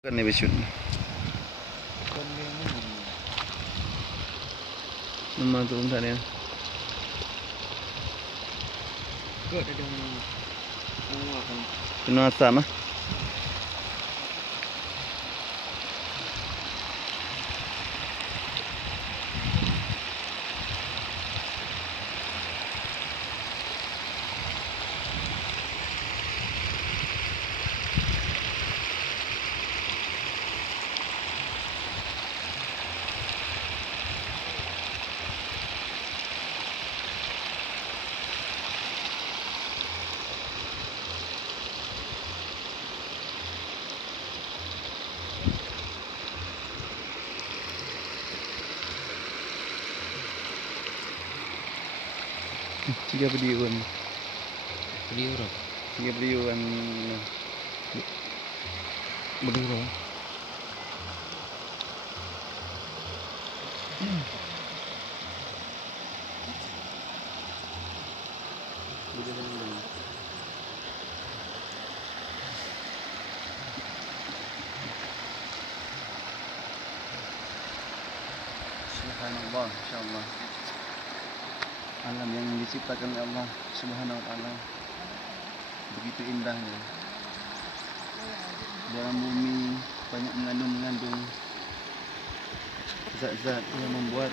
Kan ni besut. Nama tu tak ni. Kau ada awak kan. Kena asam ah. Tiga beriuan. Beriuran. Tiga beriuan. Beriuran. Subhanallah, insyaAllah. Alam yang diciptakan oleh Allah Subhanahu wa ta'ala begitu indahnya. Dalam bumi banyak mengandung zat-zat yang membuat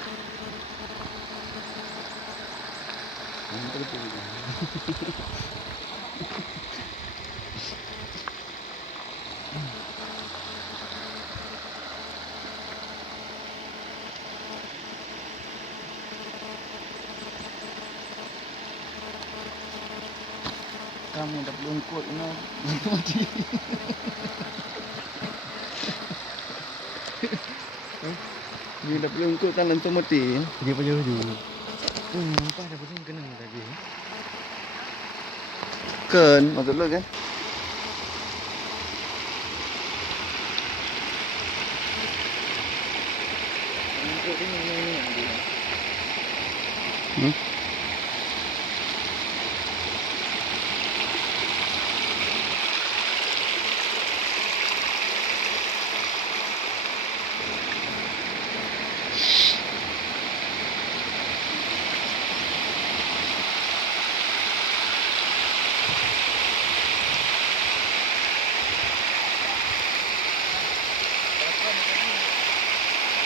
kamu dah belungkut no. Mati. Ni dah belungkut kan lantung mati. Dia pada tu. Nampak dah pusing kena tadi. Kan, maksud lu kan? Belungkut ni yang ni. Hmm?